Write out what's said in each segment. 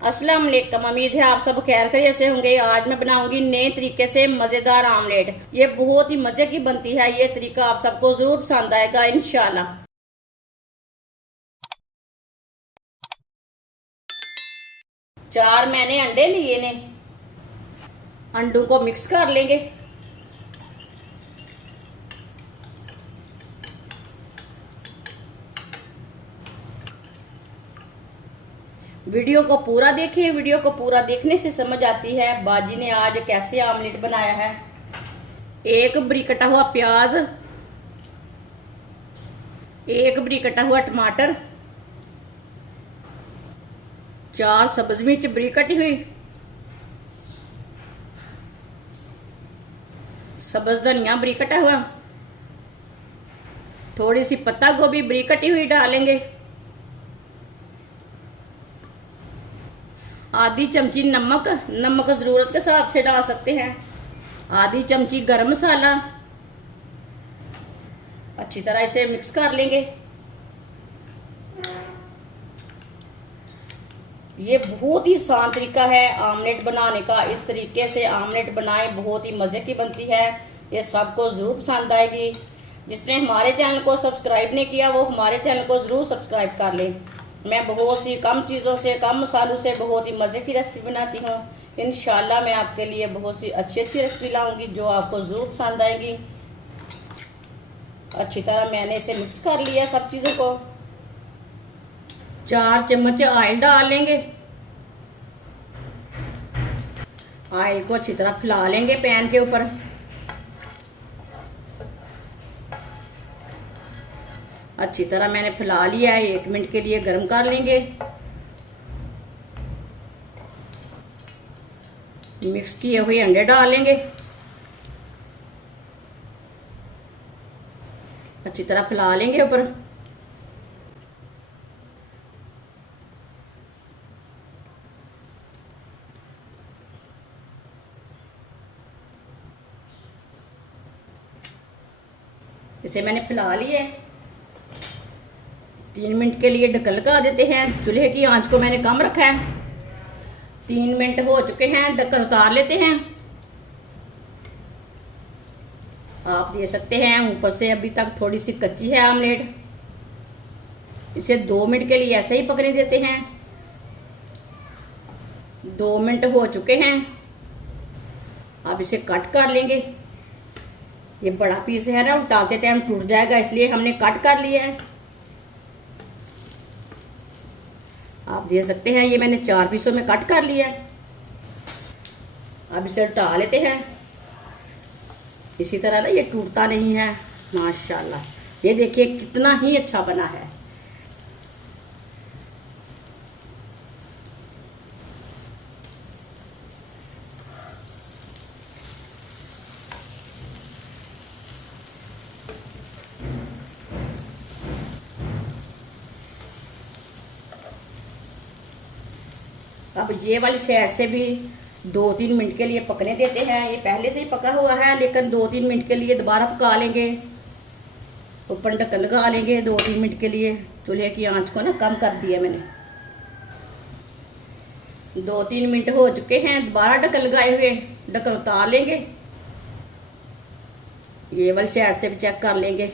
अस्सलाम वालेकुम। उम्मीद है आप सब खैर खैरियत से होंगे। आज मैं बनाऊंगी नए तरीके से मजेदार आमलेट। ये बहुत ही मजे की बनती है। ये तरीका आप सबको जरूर पसंद आएगा इंशाल्लाह। 4 मैंने अंडे लिए ने। अंडों को मिक्स कर लेंगे। वीडियो को पूरा देखें। वीडियो को पूरा देखने से समझ आती है बाजी ने आज कैसे आमलेट बनाया है। एक बरीक कटा हुआ प्याज, एक बरीक कटा हुआ टमाटर, 4 सब्ज मिर्च बरीक कटी हुई, सब्ज धनिया बरीक कटा हुआ, थोड़ी सी पत्ता गोभी बरीक कटी हुई डालेंगे, आधी चमची नमक, नमक जरूरत के हिसाब से डाल सकते हैं, आधी चमची गरम मसाला। अच्छी तरह इसे मिक्स कर लेंगे। ये बहुत ही आसान तरीका है आमलेट बनाने का। इस तरीके से आमलेट बनाएं, बहुत ही मजे की बनती है। ये सबको जरूर पसंद आएगी। जिसने हमारे चैनल को सब्सक्राइब नहीं किया वो हमारे चैनल को जरूर सब्सक्राइब कर ले। मैं बहुत सी कम चीज़ों से, कम मसालों से बहुत ही मज़े की रेसिपी बनाती हूँ। इंशाल्लाह मैं आपके लिए बहुत सी अच्छी अच्छी रेसिपी लाऊंगी जो आपको ज़रूर पसंद आएगी। अच्छी तरह मैंने इसे मिक्स कर लिया सब चीज़ों को। 4 चम्मच ऑयल डाल लेंगे। ऑयल को अच्छी तरह फैला लेंगे पैन के ऊपर। अच्छी तरह मैंने फैला लिया है। 1 मिनट के लिए गर्म कर लेंगे। मिक्स किए हुए अंडे डाल लेंगे। अच्छी तरह फैला लेंगे ऊपर। इसे मैंने फैला लिया है। 3 मिनट के लिए ढक्कन लगा देते हैं। चूल्हे की आंच को मैंने कम रखा है। 3 मिनट हो चुके हैं। ढक्कन उतार लेते हैं। आप देख सकते हैं ऊपर से अभी तक थोड़ी सी कच्ची है आमलेट। इसे 2 मिनट के लिए ऐसे ही पकने देते हैं। 2 मिनट हो चुके हैं। अब इसे कट कर लेंगे। ये बड़ा पीस है ना, उठाते टाइम टूट जाएगा, इसलिए हमने कट कर लिया है। आप देख सकते हैं ये मैंने 4 पीसों में कट कर लिया है। अब इसे उल्टा लेते हैं। इसी तरह ना ये टूटता नहीं है। माशाल्लाह, ये देखिए कितना ही अच्छा बना है। अब ये वाली साइड से भी 2-3 मिनट के लिए पकने देते हैं। ये पहले से ही पका हुआ है लेकिन 2-3 मिनट के लिए दोबारा पका लेंगे। ऊपर ढक्कन लगा लेंगे 2-3 मिनट के लिए। चूल्हे की आंच को ना कम कर दिया मैंने। 2-3 मिनट हो चुके हैं। दोबारा ढक्कन लगाए हुए ढक्कन उतार लेंगे। ये वाली साइड से भी चेक कर लेंगे।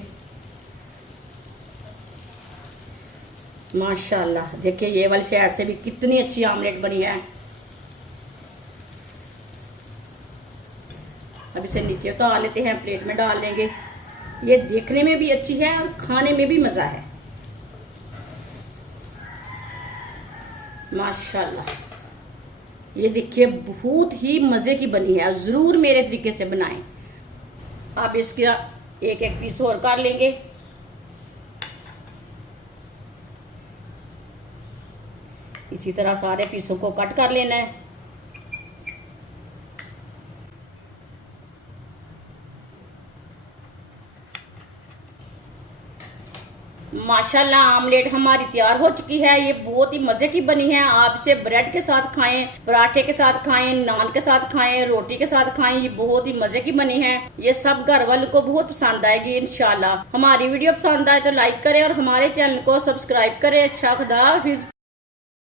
माशाल्लाह, देखिए ये वाली साइड से भी कितनी अच्छी आमलेट बनी है। अब इसे नीचे उतार लेते हैं। प्लेट में डाल लेंगे। ये देखने में भी अच्छी है और खाने में भी मज़ा है। माशाल्लाह, ये देखिए बहुत ही मज़े की बनी है। ज़रूर मेरे तरीके से बनाएं। अब इसका एक एक पीस और कर लेंगे। इसी तरह सारे पीसों को कट कर लेना है। माशाल्लाह, आमलेट हमारी तैयार हो चुकी है। ये बहुत ही मजे की बनी है। आप इसे ब्रेड के साथ खाएं, पराठे के साथ खाएं, नान के साथ खाएं, रोटी के साथ खाएं। ये बहुत ही मजे की बनी है। ये सब घर वालों को बहुत पसंद आएगी इंशाल्लाह। हमारी वीडियो पसंद आए तो लाइक करें और हमारे चैनल को सब्सक्राइब करें। अच्छा, खुदा हाफिज।